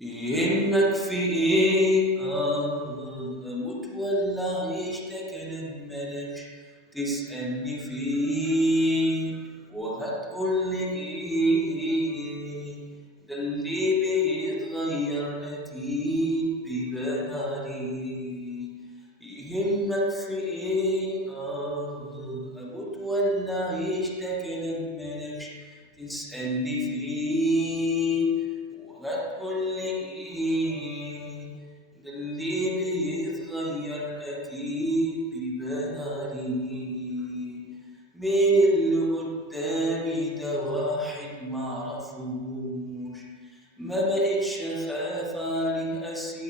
يهمك في ايه؟ اموت ولا اعيش؟ ده كلام ملكش تسألني فيه وهتقولي ايه؟ ده اللي بيتغير اكيد بيبان عليه. يهمك في ايه؟ اموت ولا اعيش؟ ده كلام ملكش تسألني فيه وهتقولي ايه؟ ده اللي بيتغير اكيد بيبان عليه. مين اللي قدامي؟ ده واحد معرفوش، ما بقتش اخاف عليه اسير